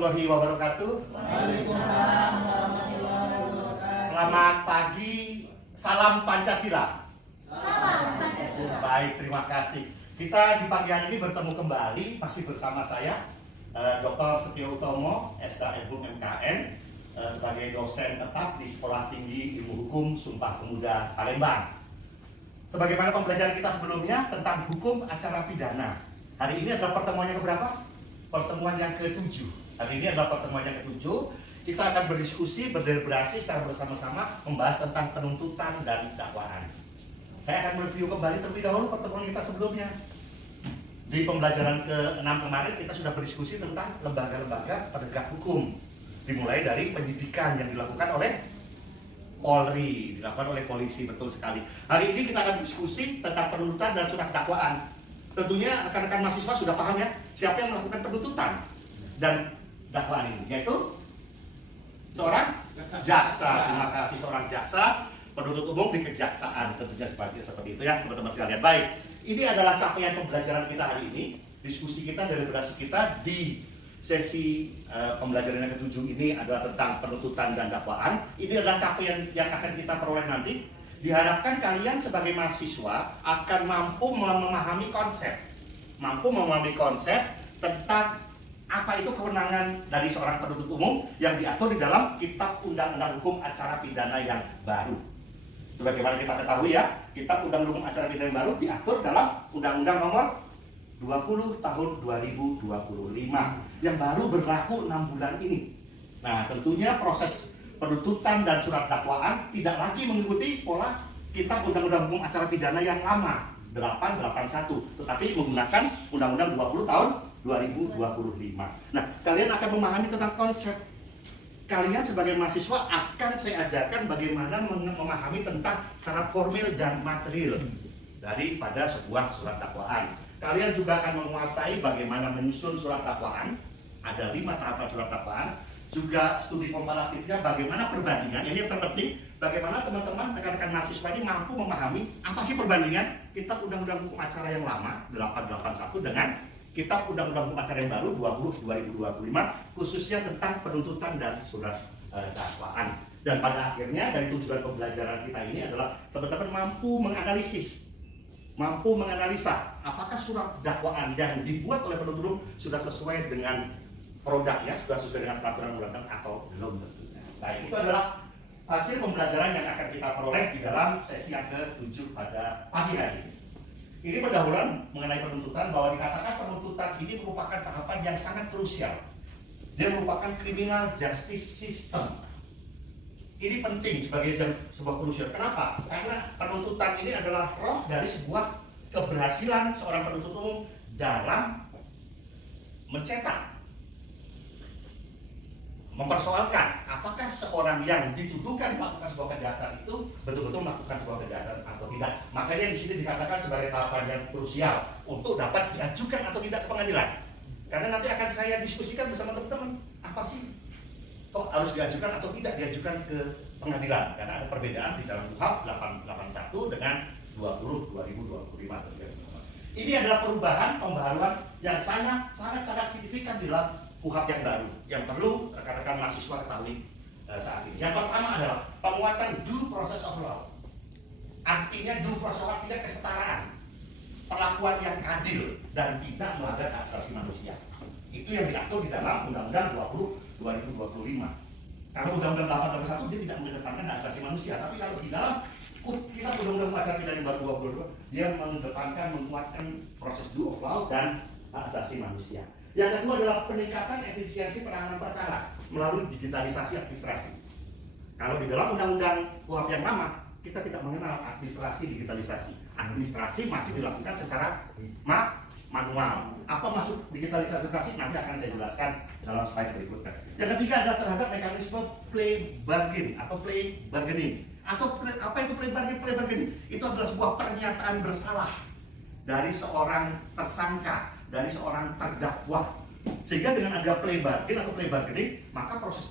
warahmatullahi wabarakatuh. Waalaikumsalam warahmatullahi wabarakatuh. Selamat pagi, salam Pancasila. Salam Pancasila. Baik, terima kasih. Kita di pagi hari ini bertemu kembali, masih bersama saya, Dr. Setio Utomo, SKMHUM MKN, sebagai dosen tetap di Sekolah Tinggi Ilmu Hukum Sumpah Pemuda Palembang. Sebagaimana pembelajaran kita sebelumnya tentang hukum acara pidana. Hari ini adalah pertemuan yang keberapa? Pertemuan yang ke-7. Hari ini adalah pertemuan yang ke-7. Kita akan berdiskusi, berdeliberasi secara bersama-sama membahas tentang penuntutan dan dakwaan. Saya akan mereview kembali terlebih dahulu pertemuan kita sebelumnya. Di pembelajaran ke-6 kemarin kita sudah berdiskusi tentang lembaga-lembaga penegak hukum. Dimulai dari penyidikan yang dilakukan oleh Polri, dilakukan oleh polisi, betul sekali. Hari ini kita akan diskusi tentang penuntutan dan surat dakwaan. Tentunya rekan-rekan mahasiswa sudah paham ya, siapa yang melakukan penuntutan dan dakwaan ini, yaitu seorang jaksa. Terima kasih, seorang jaksa, penuntut umum di kejaksaan, tentunya seperti itu ya teman-teman sekalian. Baik, ini adalah capaian pembelajaran kita hari ini, diskusi kita, deliberasi kita di sesi pembelajaran yang ke-7 ini adalah tentang penuntutan dan dakwaan. Ini adalah capaian yang akan kita peroleh nanti. Diharapkan kalian sebagai mahasiswa akan mampu memahami konsep tentang apa itu kewenangan dari seorang penuntut umum yang diatur di dalam Kitab Undang-Undang Hukum Acara Pidana yang baru. Sebagaimana kita ketahui ya, Kitab Undang-Undang Hukum Acara Pidana yang baru diatur dalam Undang-Undang Nomor 20 tahun 2025 yang baru berlaku 6 bulan ini. Nah, tentunya proses penuntutan dan surat dakwaan tidak lagi mengikuti pola Kitab Undang-Undang Hukum Acara Pidana yang lama 881, tetapi menggunakan Undang-Undang 20 tahun 2025. Nah, kalian akan memahami tentang konsep. Kalian sebagai mahasiswa akan saya ajarkan bagaimana memahami tentang syarat formil dan material daripada sebuah surat dakwaan. Kalian juga akan menguasai bagaimana menyusun surat dakwaan. Ada 5 tahapan surat dakwaan. Juga studi komparatifnya, bagaimana perbandingan. Ini yang terpenting, bagaimana teman-teman rekan-rekan mahasiswa ini mampu memahami apa sih perbandingan Kitab Undang-Undang Hukum Acara yang lama 881 dengan Kitab Undang-Undang Hukum Acara yang baru 20 2025, khususnya tentang penuntutan dan surat dakwaan. Dan pada akhirnya dari tujuan pembelajaran kita ini adalah teman-teman mampu menganalisis, mampu menganalisa apakah surat dakwaan yang dibuat oleh penuntut umum sudah sesuai dengan produknya, sudah sesuai dengan peraturan undang-undang atau belum tentunya. Baik, itu adalah hasil pembelajaran yang akan kita peroleh di dalam sesi yang ke-7 pada pagi hari ini. Ini pendahuluan mengenai penuntutan, bahwa dikatakan penuntutan ini merupakan tahapan yang sangat krusial. Dia merupakan criminal justice system. Ini penting sebagai sebuah krusial. Kenapa? Karena penuntutan ini adalah roh dari sebuah keberhasilan seorang penuntut umum dalam mencetak, mempersoalkan apakah seorang yang dituduhkan melakukan sebuah kejahatan itu betul-betul melakukan sebuah kejahatan atau tidak. Makanya di sini dikatakan sebagai tahapan yang krusial untuk dapat diajukan atau tidak ke pengadilan. Karena nanti akan saya diskusikan bersama teman-teman, apa sih kok harus diajukan atau tidak diajukan ke pengadilan. Karena ada perbedaan di dalam KUHP 881 dengan 20 2025. Ini adalah perubahan, pembaharuan yang sangat signifikan di dalam KUHP yang baru, yang perlu rekan-rekan mahasiswa ketahui saat ini. Yang pertama adalah penguatan due process of law. Artinya due process of law, artinya kesetaraan, perlakuan yang adil dan tidak melanggar hak asasi manusia. Itu yang diatur di dalam Undang-Undang 20 2025. Kalau Undang-Undang 881 dia tidak mengedepankan hak asasi manusia, tapi kalau di dalam kita Undang-Undang Acara Pidana yang baru 22 dia mengedepankan, menguatkan proses due of law dan hak asasi manusia. Yang kedua adalah peningkatan efisiensi penanganan perkara melalui digitalisasi administrasi. Kalau di dalam Undang-Undang KUHP yang lama, kita tidak mengenal administrasi digitalisasi. Administrasi masih dilakukan secara manual. Apa maksud digitalisasi administrasi? Nanti akan saya jelaskan dalam slide berikutnya. Yang ketiga adalah terhadap mekanisme plea bargain atau plea bargaining. Atau apa itu plea bargaining? Itu adalah sebuah pernyataan bersalah dari seorang tersangka, dari seorang terdakwa, sehingga dengan ada plea bargain atau plea bargaining, maka proses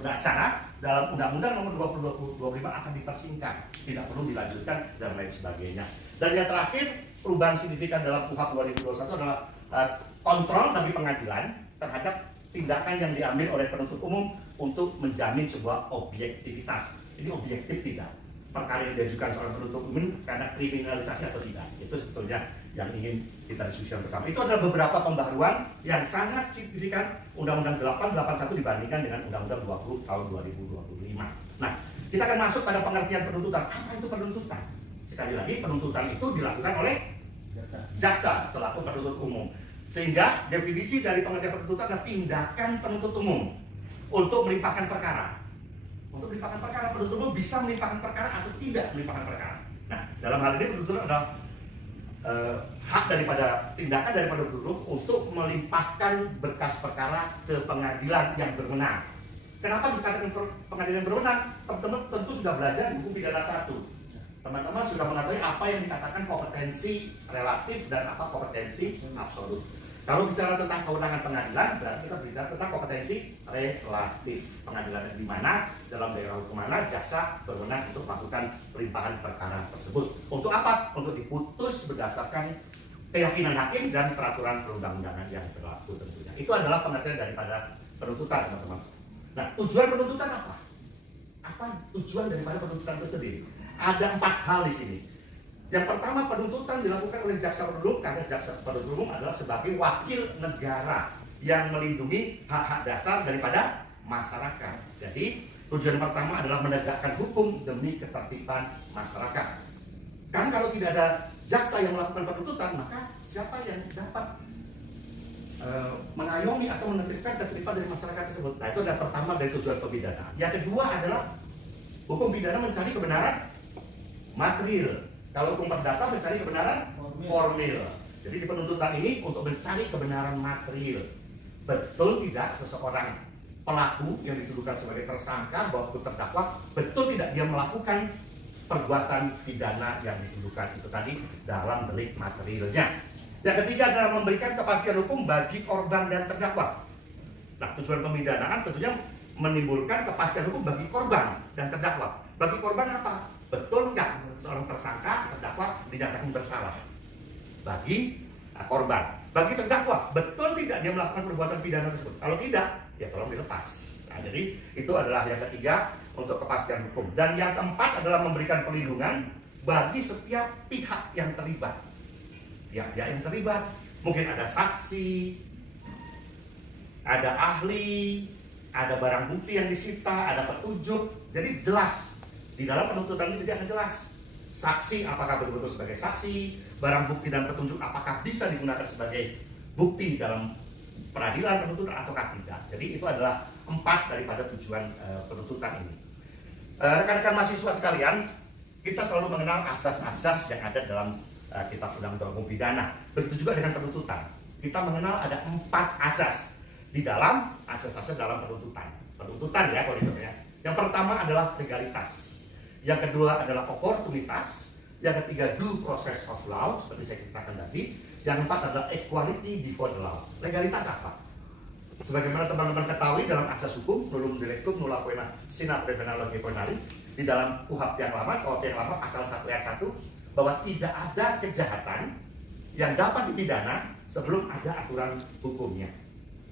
beracara dalam Undang-Undang Nomor 20 2025 akan dipersingkat, tidak perlu dilanjutkan dan lain sebagainya. Dan yang terakhir, perubahan signifikan dalam KUHP 2021 adalah kontrol bagi pengadilan terhadap tindakan yang diambil oleh penuntut umum untuk menjamin sebuah objektivitas. Ini objektif tidak perkara yang diajukan seorang penuntut umum karena kriminalisasi atau tidak. Itu sebetulnya yang ingin kita diskusikan bersama. Itu adalah beberapa pembaruan yang sangat signifikan Undang-Undang 881 dibandingkan dengan Undang-Undang 20 tahun 2025. Nah, kita akan masuk pada pengertian penuntutan. Apa itu penuntutan? Sekali lagi, penuntutan itu dilakukan oleh jaksa selaku penuntut umum. Sehingga definisi dari pengertian penuntutan adalah tindakan penuntut umum untuk melimpahkan perkara. Untuk melimpahkan perkara, penuntut umum bisa melimpahkan perkara atau tidak melimpahkan perkara. Nah, dalam hal ini penuntut adalah hak daripada tindakan daripada penuntut umum untuk melimpahkan berkas perkara ke pengadilan yang berwenang. Kenapa dikatakan pengadilan yang berwenang? Teman-teman tentu sudah belajar di hukum pidana 1. Teman-teman sudah mengetahui apa yang dikatakan kompetensi relatif dan apa kompetensi absolut. Kalau bicara tentang kewenangan pengadilan, berarti kita bicara tentang kompetensi relatif. Pengadilan di mana, dalam daerah hukum mana, jaksa berwenang untuk melakukan pelimpahan perkara tersebut. Untuk apa? Untuk diputus berdasarkan keyakinan hakim dan peraturan perundang-undangan yang berlaku tentunya. Itu adalah pengertian daripada penuntutan, teman-teman. Nah, tujuan penuntutan apa? Apa tujuan daripada penuntutan itu sendiri? Ada 4 hal di sini. Yang pertama, penuntutan dilakukan oleh jaksa penuntut umum karena jaksa penuntut umum adalah sebagai wakil negara yang melindungi hak-hak dasar daripada masyarakat. Jadi, tujuan pertama adalah menegakkan hukum demi ketertiban masyarakat. Kan kalau tidak ada jaksa yang melakukan penuntutan, maka siapa yang dapat mengayomi atau menertibkan ketertiban dari masyarakat tersebut? Nah, itu adalah pertama dari tujuan pidana. Yang kedua adalah hukum pidana mencari kebenaran material. Kalau hukum perdata mencari kebenaran formil. Jadi di penuntutan ini untuk mencari kebenaran material. Betul tidak seseorang pelaku yang dituduhkan sebagai tersangka maupun terdakwa, betul tidak dia melakukan perbuatan pidana yang dituduhkan itu tadi dalam delik materialnya. Yang ketiga adalah memberikan kepastian hukum bagi korban dan terdakwa. Nah, tujuan pemidanaan tentunya menimbulkan kepastian hukum bagi korban dan terdakwa. Bagi korban apa? Betul nggak seorang tersangka terdakwa dinyatakan bersalah? Bagi korban. Bagi terdakwa, betul tidak dia melakukan perbuatan pidana tersebut? Kalau tidak, ya tolong dilepas. Nah, jadi itu adalah yang ketiga untuk kepastian hukum. Dan yang keempat adalah memberikan perlindungan bagi setiap pihak yang terlibat. Pihak-pihak yang terlibat, mungkin ada saksi, ada ahli, ada barang bukti yang disita, ada petunjuk. Jadi jelas. Di dalam penuntutan ini tidak akan jelas saksi apakah betul-betul sebagai saksi, barang bukti dan petunjuk apakah bisa digunakan sebagai bukti dalam peradilan penuntutan ataukah tidak. Jadi itu adalah 4 daripada tujuan penuntutan ini. Rekan-rekan mahasiswa sekalian, kita selalu mengenal asas-asas yang ada dalam kitab undang-undang hukum pidana. Begitu juga dengan penuntutan. Kita mengenal ada 4 asas di dalam asas-asas dalam penuntutan. Penuntutan ya koridornya. Yang pertama adalah legalitas. Yang kedua adalah oportunitas. Yang ketiga due process of law, seperti saya ceritakan tadi. Yang keempat adalah equality before the law. Legalitas apa? Sebagaimana teman-teman ketahui dalam asas hukum, nullum delictum nulla poena sine prevena loci penali, di dalam KUHP yang lama, KUHP yang lama pasal 1 ayat 1, bahwa tidak ada kejahatan yang dapat dipidana sebelum ada aturan hukumnya.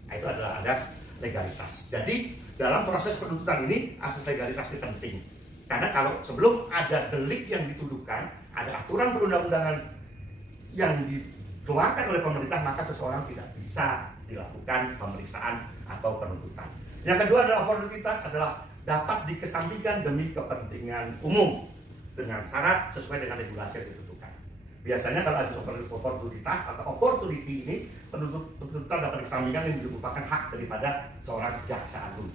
Nah, itu adalah asas legalitas. Jadi dalam proses penuntutan ini asas legalitas ini penting. Karena kalau sebelum ada delik yang dituduhkan, ada aturan perundang-undangan yang dikeluarkan oleh pemerintah, maka seseorang tidak bisa dilakukan pemeriksaan atau penuntutan. Yang kedua adalah oportunitas, adalah dapat dikesampingkan demi kepentingan umum dengan syarat sesuai dengan regulasi yang ditentukan. Biasanya kalau ada oportunitas atau opportunity ini, penuntutan dapat dikesampingkan yang merupakan hak daripada seorang jaksa agung.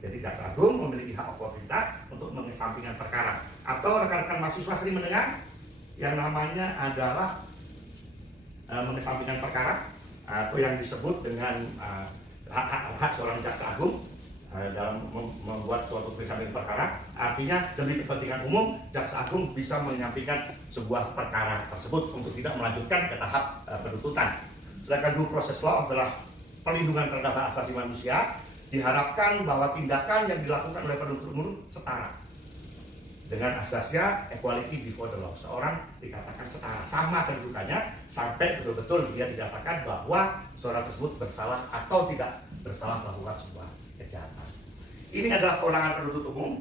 Jadi jaksa agung memiliki hak oportunitas untuk mengesampingkan perkara. Atau rekan-rekan mahasiswa sering mendengar yang namanya adalah mengesampingkan perkara, atau yang disebut dengan hak seorang jaksa agung dalam membuat suatu pengesampingan perkara. Artinya demi kepentingan umum, jaksa agung bisa menyampaikan sebuah perkara tersebut untuk tidak melanjutkan ke tahap penuntutan. Sedangkan due process law adalah perlindungan terhadap hak asasi manusia. Diharapkan bahwa tindakan yang dilakukan oleh penuntut umum setara. dengan asasnya equality before the law. Seorang dikatakan setara, sama kedudukannya sampai betul-betul dia dikatakan bahwa seorang tersebut bersalah atau tidak bersalah melakukan sebuah kejahatan. Ini adalah kewenangan penuntut umum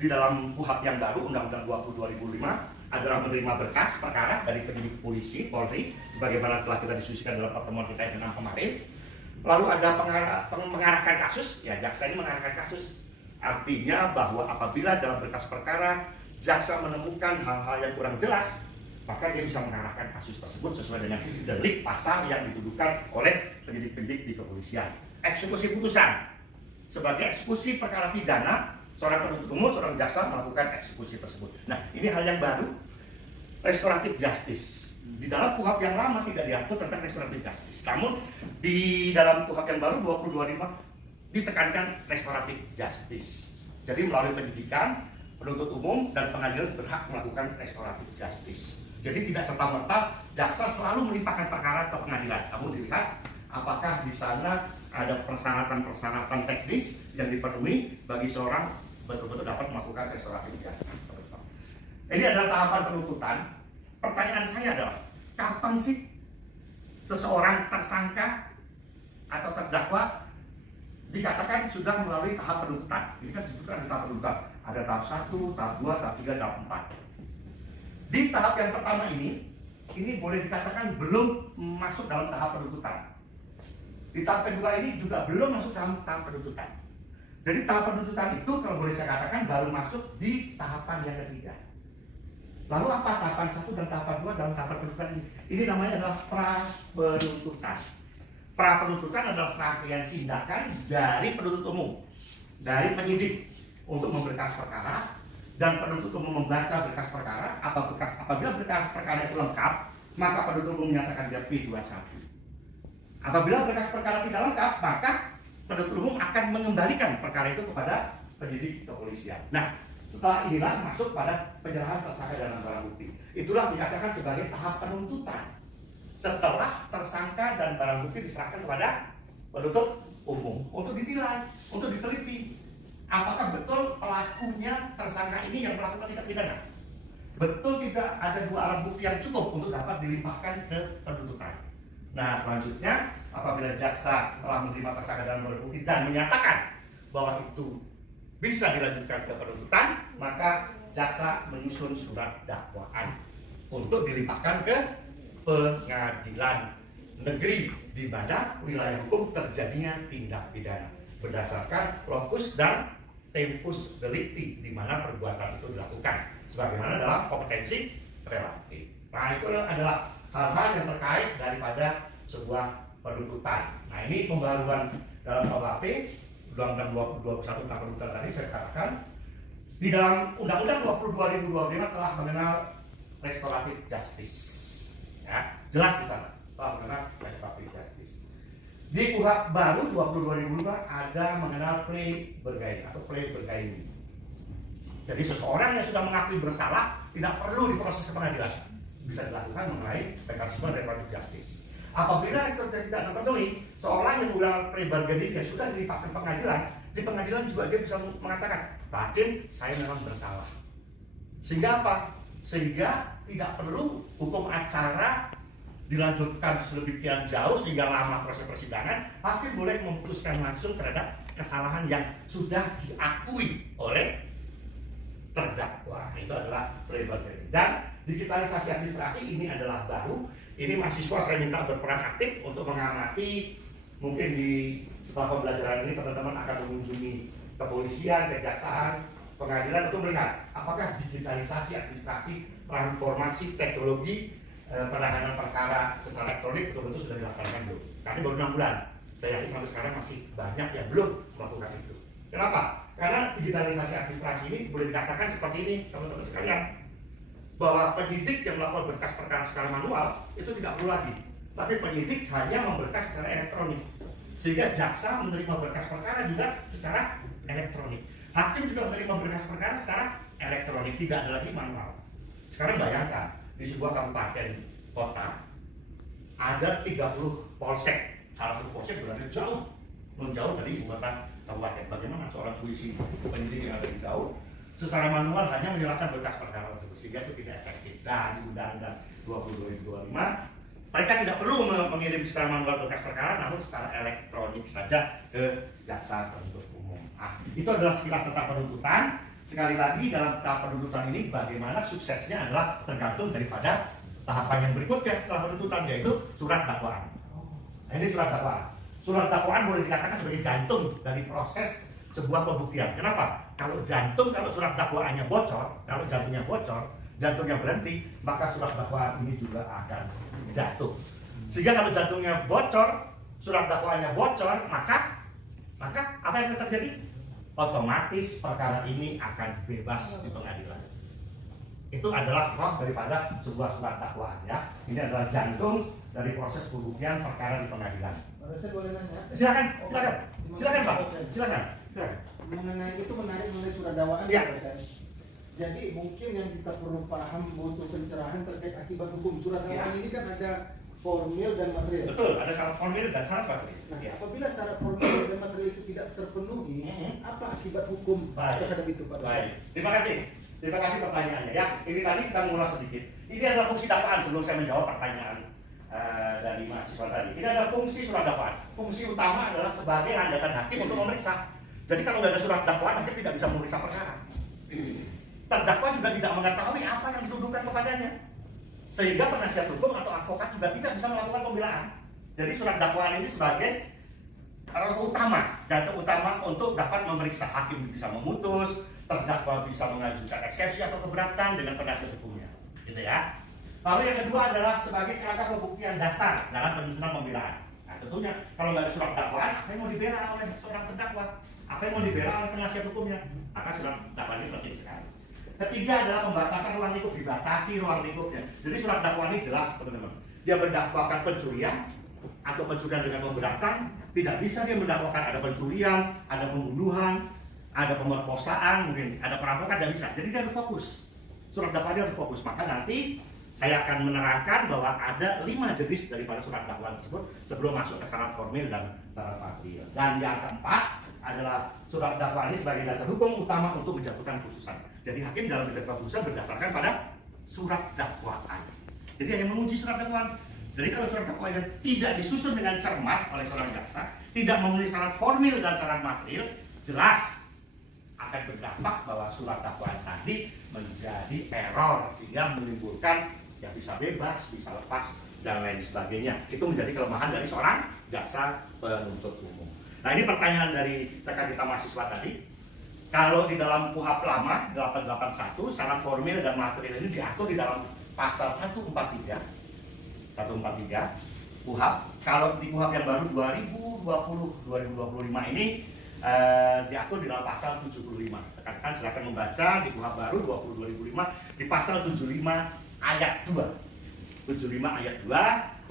di dalam KUHP yang baru, Undang-Undang 20 2005, adalah menerima berkas perkara dari penyidik polisi, Polri, sebagaimana telah kita diskusikan dalam pertemuan kita yang 6 kemarin. Lalu ada mengarahkan kasus, ya jaksa ini mengarahkan kasus. Artinya bahwa apabila dalam berkas perkara jaksa menemukan hal-hal yang kurang jelas, maka dia bisa mengarahkan kasus tersebut sesuai dengan delik pasal yang dituduhkan oleh penyidik-penyidik di kepolisian. Eksekusi putusan sebagai eksekusi perkara pidana, seorang penuntut umum, seorang jaksa melakukan eksekusi tersebut. Nah, ini hal yang baru, restoratif justice. Di dalam KUHP yang lama tidak diatur tentang restoratif justice. Namun di dalam KUHP yang baru 2025 ditekankan restoratif justice. Jadi melalui penyidikan, penuntut umum dan pengadilan berhak melakukan restoratif justice. Jadi tidak serta-merta jaksa selalu melimpahkan perkara ke pengadilan. Namun dilihat apakah di sana ada persyaratan-persyaratan teknis yang dipenuhi bagi seorang betul-betul dapat melakukan restoratif justice. Ini adalah tahapan penuntutan. Pertanyaan saya adalah, kapan sih seseorang tersangka atau terdakwa dikatakan sudah melalui tahap penuntutan? Ini kan disebutkan ada tahap penuntutan. Ada tahap 1, tahap 2, tahap 3, tahap 4. Di tahap yang pertama ini boleh dikatakan belum masuk dalam tahap penuntutan. Di tahap kedua ini juga belum masuk dalam tahap penuntutan. Jadi tahap penuntutan itu kalau boleh saya katakan baru masuk di tahapan yang ketiga. Lalu apa tahapan 1 dan tahapan 2 dalam tahapan penuntutan ini? Ini namanya adalah pra-penuntutan. Pra-penuntutan adalah serangkaian tindakan dari penuntut umum, dari penyidik untuk memberkas perkara, dan penuntut umum membaca berkas perkara. Apabila berkas perkara itu lengkap, maka penuntut umum menyatakan dia P21. Apabila berkas perkara tidak lengkap, maka penuntut umum akan mengembalikan perkara itu kepada penyidik kepolisian. Nah, setelah inilah masuk pada penyerahan tersangka dan barang bukti. Itulah dikatakan sebagai tahap penuntutan. Setelah tersangka dan barang bukti diserahkan kepada penuntut umum untuk dinilai, untuk diteliti apakah betul pelakunya tersangka ini yang melakukan tindak pidana. Betul tidak ada 2 alat bukti yang cukup untuk dapat dilimpahkan ke penuntutan. Nah, selanjutnya apabila jaksa telah menerima tersangka dan barang bukti dan menyatakan bahwa itu bisa dilanjutkan ke penuntutan, maka jaksa menyusun surat dakwaan untuk dilimpahkan ke pengadilan negeri di mana wilayah hukum terjadinya tindak pidana berdasarkan lokus dan tempus delicti di mana perbuatan itu dilakukan sebagaimana dalam kompetensi relatif. Nah, itu adalah hal-hal yang terkait daripada sebuah penuntutan. Nah, ini pembaruan dalam KUHP Undang-Undang 2021 tentang penuntutan tadi saya katakan di dalam Undang-Undang 20 2025 telah mengenal restoratif justice. Ya, jelas di sana telah mengenal restoratif justice. Di KUHP baru 20 2025 ada mengenal plea bergaining atau plea bergaining. Jadi seseorang yang sudah mengakui bersalah tidak perlu diproses ke pengadilan, bisa dilakukan mengenai mekanisme restoratif justice. Apabila itu tidak terpenuhi, seorang yang menggunakan plea bargaining yang sudah dilimpahkan pengadilan, di pengadilan juga dia bisa mengatakan, hakim saya memang bersalah. Sehingga apa? Sehingga tidak perlu hukum acara dilanjutkan sedemikian jauh sehingga lama proses persidangan. Hakim boleh memutuskan langsung terhadap kesalahan yang sudah diakui oleh terdakwa. Itu adalah plea bargaining. Dan digitalisasi administrasi ini adalah baru. Ini mahasiswa saya minta berperan aktif untuk mengamati. Mungkin setelah pembelajaran ini teman-teman akan mengunjungi kepolisian, kejaksaan, pengadilan untuk melihat apakah digitalisasi administrasi, transformasi teknologi penanganan perkara secara elektronik betul-betul sudah dilaksanakan belum? Karena baru 6 bulan. Saya yakin sampai sekarang masih banyak yang belum melakukan itu. Kenapa? Karena digitalisasi administrasi ini boleh dikatakan seperti ini, teman-teman sekalian, bahwa penyidik yang melakukan berkas perkara secara manual itu tidak perlu lagi, tapi penyidik hanya memberkas secara elektronik, sehingga jaksa menerima berkas perkara juga secara elektronik, hakim juga menerima berkas perkara secara elektronik, tidak ada lagi manual. Sekarang bayangkan di sebuah kabupaten kota ada 30 polsek, salah satu polsek berada menjauh dari ibu kota kabupaten. Bagaimana seorang polisi penyidik yang ada di jauh secara manual hanya menyerahkan berkas perkara tersebut, sehingga itu tidak efektif. Dan di Undang-Undang 20/2025 mereka tidak perlu mengirim secara manual berkas perkara, namun secara elektronik saja ke jaksa penuntut umum. Itu adalah sekilas tentang penuntutan. Sekali lagi, dalam tahap penuntutan ini bagaimana suksesnya adalah tergantung daripada tahapan yang berikutnya setelah penuntutan, yaitu surat dakwaan. Nah, ini surat dakwaan. Surat dakwaan boleh dikatakan sebagai jantung dari proses sebuah pembuktian. Kenapa? Kalau surat dakwaannya bocor, kalau jantungnya bocor, jantungnya berhenti, maka surat dakwaan ini juga akan jatuh. Sehingga kalau jantungnya bocor, surat dakwaannya bocor, maka apa yang akan terjadi? Otomatis perkara ini akan bebas di pengadilan. Itu adalah roh daripada sebuah surat dakwaan, ya. Ini adalah jantung dari proses pembuktian perkara di pengadilan. Saya boleh nanya? Silakan Pak. Silakan. Mengenai itu menarik mengenai surat dakwaan, Ya. Pak. Jadi mungkin yang kita perlu paham untuk pencerahan terkait akibat hukum surat dakwaan ini kan ada formil dan material. Betul, ada syarat formil dan syarat material. Nah, Ya. apabila syarat formil dan material itu tidak terpenuhi, apa akibat hukum terhadap itu, Pak? Baik. Terima kasih pertanyaannya, ya. Ini tadi kita mengulas sedikit. Ini adalah fungsi dakwaan sebelum saya menjawab pertanyaan dari mahasiswa tadi. Ini adalah fungsi surat dakwaan. Fungsi utama adalah sebagai landasan hakim untuk memeriksa. Jadi kalau nggak ada surat dakwaan, hakim tidak bisa memeriksa perkara. Terdakwa juga tidak mengetahui apa yang dituduhkan kepadanya, sehingga penasihat hukum atau advokat juga tidak bisa melakukan pembelaan. Jadi surat dakwaan ini sebagai jantung utama untuk dapat memeriksa. Hakim bisa memutus, terdakwa bisa mengajukan eksepsi atau keberatan dengan penasihat hukumnya, gitu ya. Lalu yang kedua adalah sebagai kerangka pembuktian dasar dalam penyusunan pembelaan. Nah, tentunya kalau nggak ada surat dakwaan, apa yang mau dibela oleh seorang terdakwa? Apa yang mau dibela oleh penasihat hukumnya? Maka surat dakwaan ini penting sekali. Ketiga adalah pembatasan ruang lingkup, dibatasi ruang lingkupnya. Jadi surat dakwaan ini jelas, teman-teman. Dia mendakwakan pencurian atau pencurian dengan memberatkan, tidak bisa dia mendakwakan ada pencurian, ada pembunuhan, ada pemerkosaan, mungkin ada perampokan, tidak bisa. Jadi dia harus fokus. Surat dakwaan dia harus fokus. Maka nanti saya akan menerangkan bahwa ada 5 jenis daripada surat dakwaan tersebut sebelum masuk ke syarat formil dan syarat material. Dan yang keempat adalah surat dakwaan ini sebagai dasar hukum utama untuk menjatuhkan putusan. Jadi hakim dalam menjatuhkan putusan berdasarkan pada surat dakwaan. Jadi hanya menguji surat dakwaan. Jadi kalau surat dakwaan tidak disusun dengan cermat oleh seorang jaksa, tidak memenuhi syarat formil dan syarat material, jelas akan berdampak bahwa surat dakwaan tadi menjadi error sehingga menimbulkan ya bisa bebas, bisa lepas dan lain sebagainya. Itu menjadi kelemahan dari seorang jaksa penuntut umum. Nah, ini pertanyaan dari rekan kita mahasiswa tadi. Kalau di dalam KUHP lama 881 syarat formil dan material ini diatur di dalam pasal 143 KUHP. Kalau di KUHP yang baru 2020-2025 ini diatur di dalam pasal 75. Rekan-rekan silakan membaca di KUHP baru 2005 di pasal 75 ayat 2. 75 ayat 2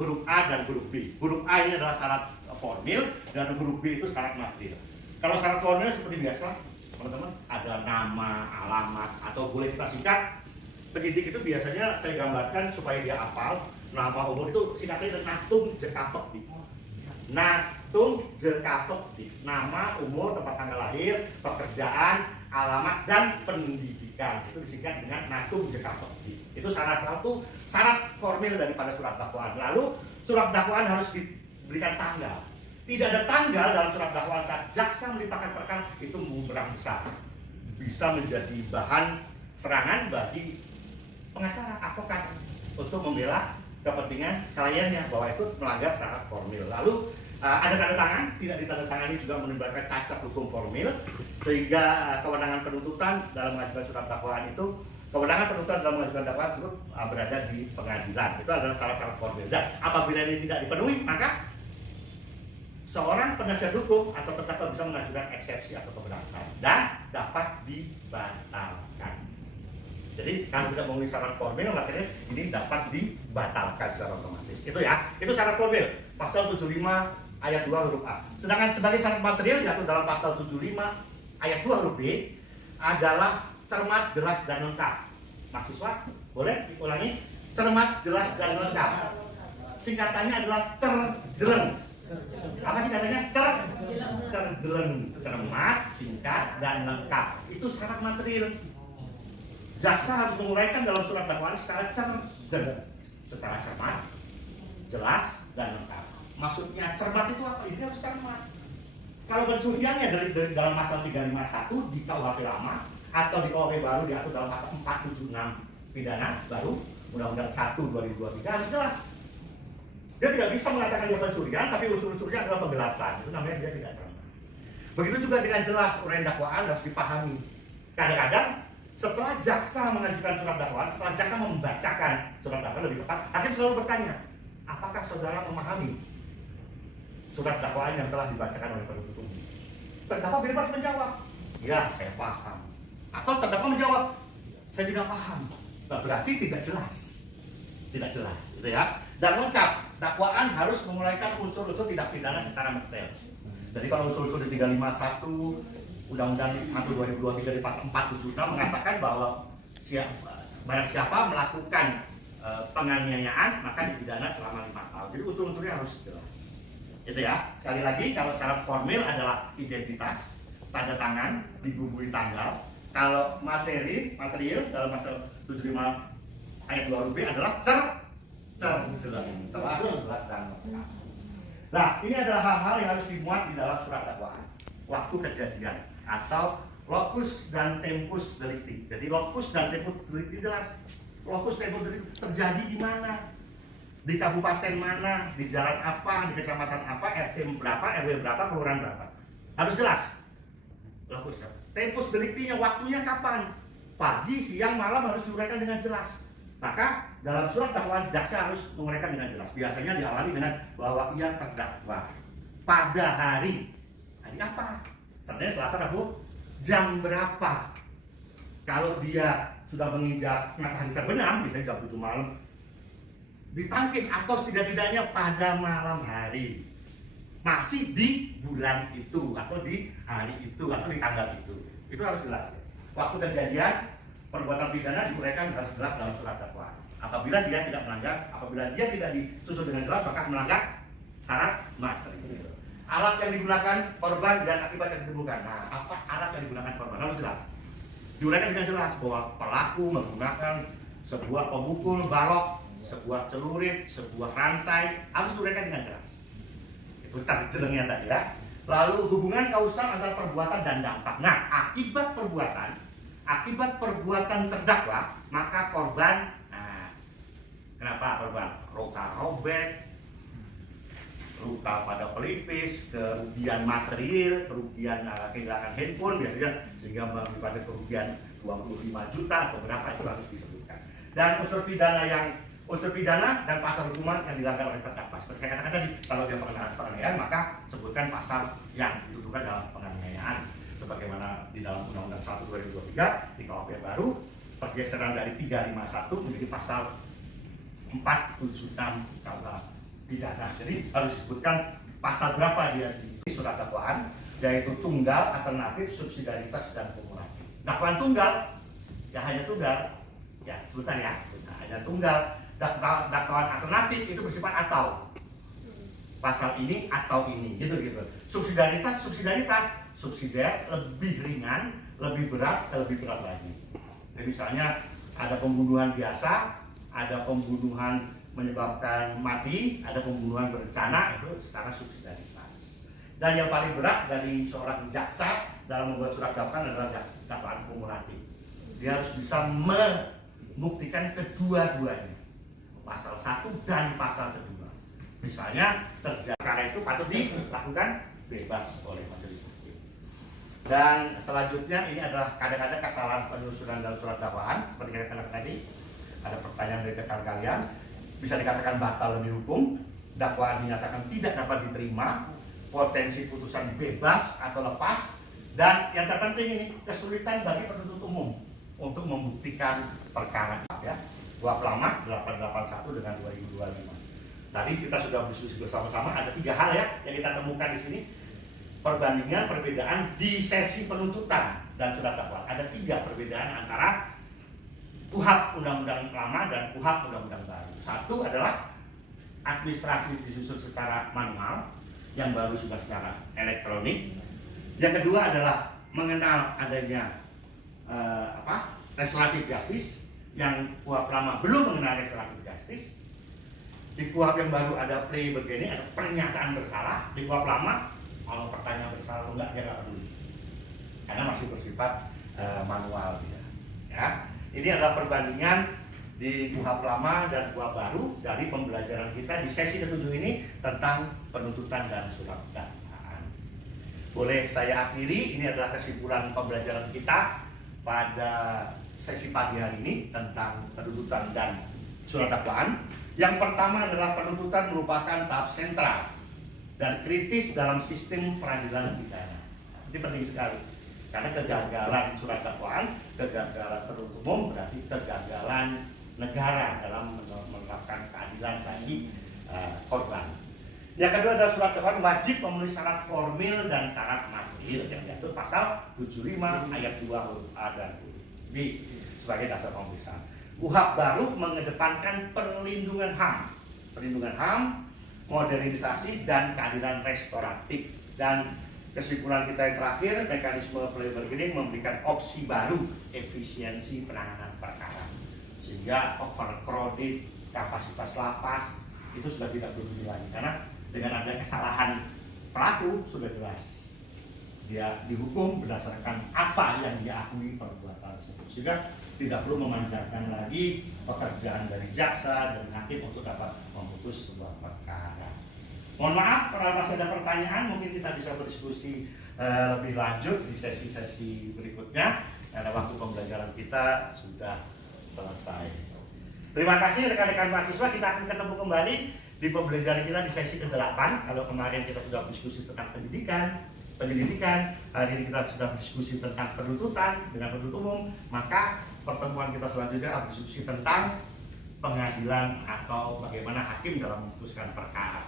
huruf A dan huruf B. Huruf A ini adalah syarat formil dan huruf B itu syarat material. Kalau syarat formil seperti biasa, teman-teman, ada nama, alamat, atau boleh kita singkat. Penyidik itu biasanya saya gambarkan supaya dia hafal. Nama umum itu singkatnya Natung Jekapekdi. Natung Jekapekdi. Nama, umur, tempat tanggal lahir, pekerjaan, alamat, dan pendidikan. Itu disingkat dengan Natung Jekapekdi. Itu syarat formil daripada surat dakwaan. Lalu surat dakwaan harus diberikan tanggal. Tidak ada tanggal dalam surat dakwaan saat jaksa melimpahkan perkara, itu bumerang besar. Bisa menjadi bahan serangan bagi pengacara, advokat untuk membela kepentingan kliennya bahwa itu melanggar syarat formil. Lalu ada tanda tangan, tidak ditandatangani juga menimbulkan cacat hukum formil, sehingga kewenangan penuntutan dalam mengajukan surat dakwaan itu, kewenangan penuntutan dalam mengajukan dakwaan tersebut berada di pengadilan. Itu adalah syarat-syarat formil. Dan apabila ini tidak dipenuhi, maka seorang penasihat hukum atau terdakwa bisa mengajukan eksepsi atau keberatan dan dapat dibatalkan. Jadi kalau tidak memenuhi syarat formil, makanya ini dapat dibatalkan secara otomatis. Itu ya, itu syarat formil. Pasal 75 ayat 2 huruf A. Sedangkan sebagai syarat material yaitu dalam pasal 75 ayat 2 huruf B adalah cermat, jelas, dan lengkap. Mahasiswa, boleh diulangi? Cermat, jelas, dan lengkap. Singkatannya adalah cerjeleng. Apa sih katanya? Cerjeleng, cermat, singkat, dan lengkap. Itu syarat material. Jaksa harus menguraikan dalam surat dakwaan secara cermat, jelas, dan lengkap. Maksudnya cermat itu apa? Ini harus cermat. Kalau pencuriannya dari dalam pasal 351 di KUHP lama atau di KUHP baru diatur dalam pasal 476 pidana baru Undang-Undang 1 2023 harus jelas. Dia tidak bisa mengatakan dia pencurian, tapi unsur-unsurnya adalah penggelapan. Itu namanya dia tidak cermat. Begitu juga dengan jelas uraian dakwaan harus dipahami. Kadang-kadang setelah jaksa mengajukan surat dakwaan, setelah jaksa membacakan surat dakwaan lebih tepat, hakim selalu bertanya, apakah saudara memahami surat dakwaan yang telah dibacakan oleh penuntut umum? Terdakwa bebas menjawab, ya saya paham. Atau terdakwa menjawab, saya tidak paham. Nah, berarti tidak jelas, gitu ya. Dan lengkap, dakwaan harus menguraikan unsur-unsur tindak pidana secara detail. Jadi kalau unsur-unsur di 351 Undang-Undang 1 2023 di pasal 476 mengatakan bahwa barang siapa melakukan penganiayaan maka dipidana selama 5 tahun. Jadi unsur-unsurnya harus jelas. Itu ya. Sekali lagi, kalau syarat formil adalah identitas, tanda tangan, dibumbui tanggal. Kalau material dalam pasal 75 ayat 2 huruf B adalah jelas dan lengkap. Nah, ini adalah hal-hal yang harus dimuat di dalam surat dakwaan. Waktu kejadian atau locus dan tempus delicti. Jadi locus dan tempus delicti jelas. Locus tempus delicti terjadi di mana? Di kabupaten mana? Di jalan apa? Di kecamatan apa? RT berapa? RW berapa? Kelurahan berapa? Harus jelas. Locus. Tempus delictinya waktunya kapan? Pagi, siang, malam harus diuraikan dengan jelas. Maka dalam surat dakwaan jaksa harus menguraikan dengan jelas. Biasanya diawali dengan bahwa ia terdakwa pada hari apa? Senin, Selasa, Rabu, jam berapa? Kalau dia sudah menginjak matahari terbenam, misalnya jam 7 malam, ditangkis atau setidak-tidaknya pada malam hari, masih di bulan itu atau di hari itu atau di tanggal itu harus jelas. Waktu kejadian perbuatan pidana diuraikan harus jelas dalam surat dakwaan. Apabila dia tidak melanggar, apabila dia tidak disusun dengan jelas, maka melanggar syarat material. Alat yang digunakan korban dan akibat yang ditemukan. Nah, apa alat yang digunakan korban? Harus jelas. Diuraikan dengan jelas bahwa pelaku menggunakan sebuah pemukul balok, sebuah celurit, sebuah rantai, harus diuraikan dengan jelas. Itu jelengnya tadi ya. Lalu hubungan kausal antara perbuatan dan dampak. Nah, akibat perbuatan terdakwa, maka korban, kenapa korban? Luka robek, luka pada pelipis, kerugian material, kerugian kehilangan handphone biasanya sehingga mengakibatkan kerugian 25 juta atau berapa itu harus disebutkan. Dan unsur pidana dan pasal hukuman yang dilanggar oleh terdakwa. Seperti saya katakan tadi, kalau dia penganiayaan maka sebutkan pasal yang dituduhkan dalam penganiayaan. Sebagaimana di dalam Undang-Undang 1 2023 di KUHP baru pergeseran dari 351 menjadi pasal 476 KUH pidana. Jadi harus disebutkan pasal berapa dia di surat dakwaan, yaitu tunggal, alternatif, subsidiaritas, dan kumulatif. Dakwaan tunggal, ya hanya tunggal, ya sebentar ya, hanya tunggal. Dakwaan alternatif itu bersifat atau pasal ini atau ini, gitu. Subsidiaritas, subsidiar lebih ringan, lebih berat lagi. Jadi misalnya ada pembunuhan biasa, ada pembunuhan menyebabkan mati, ada pembunuhan berencana, itu secara subsidiaritas. Dan yang paling berat dari seorang jaksa dalam membuat surat dakwaan adalah dakwaan kumulatif. Dia harus bisa membuktikan kedua-duanya, pasal 1 dan pasal kedua. Misalnya terjadi perkara itu patut dilakukan bebas oleh majelis hakim. Dan selanjutnya ini adalah kadang-kadang kesalahan penelusuran dalam surat dakwaan. Seperti yang katakan tadi, ada pertanyaan dari rekan kalian, bisa dikatakan batal demi hukum, dakwaan dinyatakan tidak dapat diterima, potensi putusan bebas atau lepas, dan yang terpenting ini kesulitan bagi penuntut umum untuk membuktikan perkara ya. Dua lama 881 dengan 2025. Tadi kita sudah berdiskusi bersama-sama, ada 3 hal ya yang kita temukan di sini. Perbandingan perbedaan di sesi penuntutan dan surat dakwaan. Ada 3 perbedaan antara KUHP Undang-Undang lama dan KUHP Undang-Undang baru. Satu adalah administrasi disusun secara manual, yang baru sudah secara elektronik. Yang kedua adalah mengenal adanya restoratif justice, yang KUHP lama belum mengenal restoratif justice. Di KUHP yang baru ada plea begini, ada pernyataan bersalah. Di KUHP lama, kalau pertanyaan bersalah atau enggak, dia nggak peduli. Karena masih bersifat manual dia. Ya. Ini adalah perbandingan di KUHP lama dan KUHP baru dari pembelajaran kita di sesi ke-7 ini tentang penuntutan dan surat dakwaan. Boleh saya akhiri, ini adalah kesimpulan pembelajaran kita pada sesi pagi hari ini tentang penuntutan dan surat dakwaan. Yang pertama adalah penuntutan merupakan tahap sentral dan kritis dalam sistem peradilan pidana. Ini penting sekali. Karena kegagalan surat dakwaan, kegagalan penuntut umum berarti kegagalan negara dalam menerapkan keadilan bagi korban. Yang kedua adalah surat dakwaan wajib memenuhi syarat formil dan syarat material yang diatur pasal 75 ayat 2 huruf A dan huruf B sebagai dasar pemeriksaan. KUHP baru mengedepankan perlindungan HAM, modernisasi dan keadilan restoratif. Dan kesimpulan kita yang terakhir, mekanisme plea bargaining memberikan opsi baru efisiensi penanganan perkara, sehingga overcrowded, kapasitas lapas itu sudah tidak berbunyi lagi, karena dengan ada kesalahan pelaku sudah jelas dia dihukum berdasarkan apa yang dia akui perbuatan tersebut, sehingga tidak perlu memanjakan lagi pekerjaan dari jaksa dan hakim untuk dapat memutus sebuah perkara. Mohon maaf kalau masih ada pertanyaan, mungkin kita bisa berdiskusi lebih lanjut di sesi-sesi berikutnya karena waktu pembelajaran kita sudah selesai. Terima kasih rekan-rekan mahasiswa, kita akan ketemu kembali di pembelajaran kita di sesi ke-8. Kalau kemarin kita sudah berdiskusi tentang penyelidikan, hari ini kita sudah berdiskusi tentang penuntutan dengan penuntut umum, maka pertemuan kita selanjutnya akan berdiskusi tentang pengadilan atau bagaimana hakim dalam memutuskan perkara.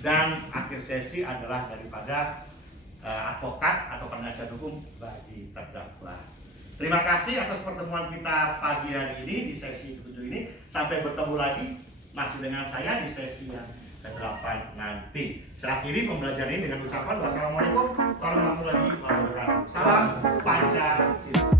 Dan akhir sesi adalah daripada advokat atau penasihat hukum bagi terdakwa. Terima kasih atas pertemuan kita pagi hari ini di sesi ke-7 ini. Sampai bertemu lagi masih dengan saya di sesi yang ke-8 nanti. Saya akhiri pembelajaran ini dengan ucapan wassalamualaikum warahmatullahi wabarakatuh. Salam Pancasila.